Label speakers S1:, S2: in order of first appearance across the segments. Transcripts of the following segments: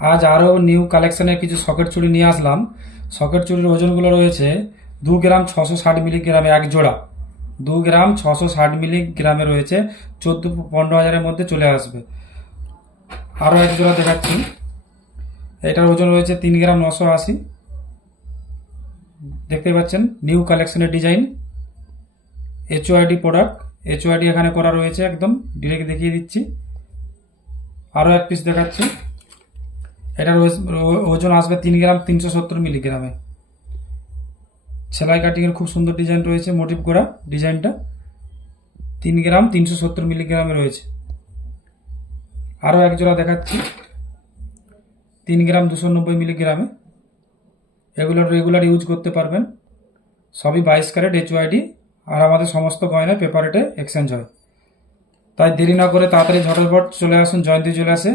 S1: আজ আরও নিউ কালেকশনের কিছু সকেট চুড়ি নিয়ে আসলাম। সকেট চুড়ির ওজনগুলো রয়েছে দু গ্রাম ছশো ষাট মিলিগ্রামে এক জোড়া। দু গ্রাম ছশো ষাট মিলিগ্রামে রয়েছে চোদ্দ পনেরো হাজারের মধ্যে চলে আসবে। আরও এক জোড়া দেখাচ্ছি। এটার ওজন রয়েছে তিন গ্রাম নশো আশি। দেখতে পাচ্ছেন, নিউ কালেকশনের ডিজাইন। এইচওআইডি প্রোডাক্ট এইচওআইডি এখানে করা রয়েছে একদম। ডিরেক্ট দেখিয়ে দিচ্ছি। আরও এক পিস দেখাচ্ছি। এটার ওজন আসবে তিন গ্রাম তিনশো সত্তর মিলিগ্রামে। সেলাই কাটিংয়ের খুব সুন্দর ডিজাইন রয়েছে মোটিভ করা ডিজাইনটা তিন গ্রাম তিনশো সত্তর মিলিগ্রামে রয়েছে। আরও এক জোড়া দেখাচ্ছি। তিন গ্রাম দুশো নব্বই মিলিগ্রামে। এগুলো রেগুলার ইউজ করতে পারবেন। সবই বাইশ ক্যারেট এইচওআইডি আর আমাদের সমস্ত গয়না পেপারেটে এক্সচেঞ্জ হয়। তাই দেরি না করে তাড়াতাড়ি ঝটপট চলে আসুন, জয়ন্তী চলে আসে।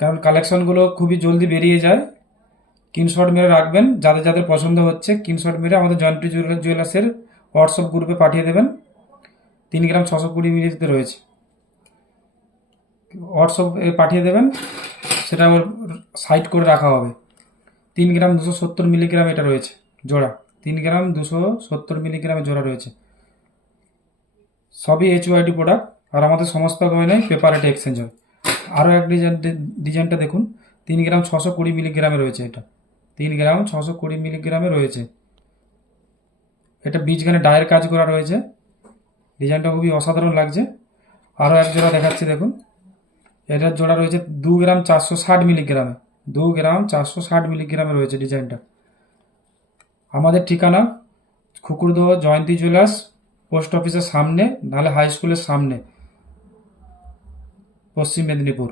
S1: কারণ কালেকশনগুলো খুবই জলদি বেরিয়ে যায়। স্ক্রিনশট মেরে রাখবেন, যাদের যাদের পছন্দ হচ্ছে স্ক্রিনশট মেরে আমাদের জয়ন্তী জুয়েলার্সের হোয়াটসঅ্যাপ গ্রুপে পাঠিয়ে দেবেন। তিন গ্রাম ছশো কুড়ি মিলিতে রয়েছে। হোয়াটসঅ্যাপে পাঠিয়ে দেবেন, সেটা সাইড করে রাখা হবে। তিন গ্রাম দুশো সত্তর মিলিগ্রাম এটা রয়েছে, জোড়া। তিন গ্রাম দুশো সত্তর মিলিগ্রামের জোড়া রয়েছে। সবই এইচওআইডি প্রোডাক্ট আর আমাদের সমস্ত গয়নায় পেপার রেটে এক্সচেঞ্জ হয়। আরও এক ডিজাইন ডিজাইনটা দেখুন। তিন গ্রাম ছশো কুড়ি মিলিগ্রামে রয়েছে এটা। তিন গ্রাম ছশো কুড়ি মিলিগ্রামে রয়েছে। এটা বীজখানে ডায়ের কাজ করা রয়েছে। ডিজাইনটা খুবই অসাধারণ লাগছে। আরও এক জোড়া দেখাচ্ছি, দেখুন। এটার জোড়া রয়েছে দু গ্রাম চারশো ষাট মিলিগ্রামে দু গ্রাম চারশো ষাট মিলিগ্রামে রয়েছে ডিজাইনটা আমাদের ঠিকানা খুকুরদহ জয়ন্তী জুয়েলার্স পোস্ট অফিসের সামনে, নাহলে হাই স্কুলের সামনে। পশ্চিম মেদিনীপুর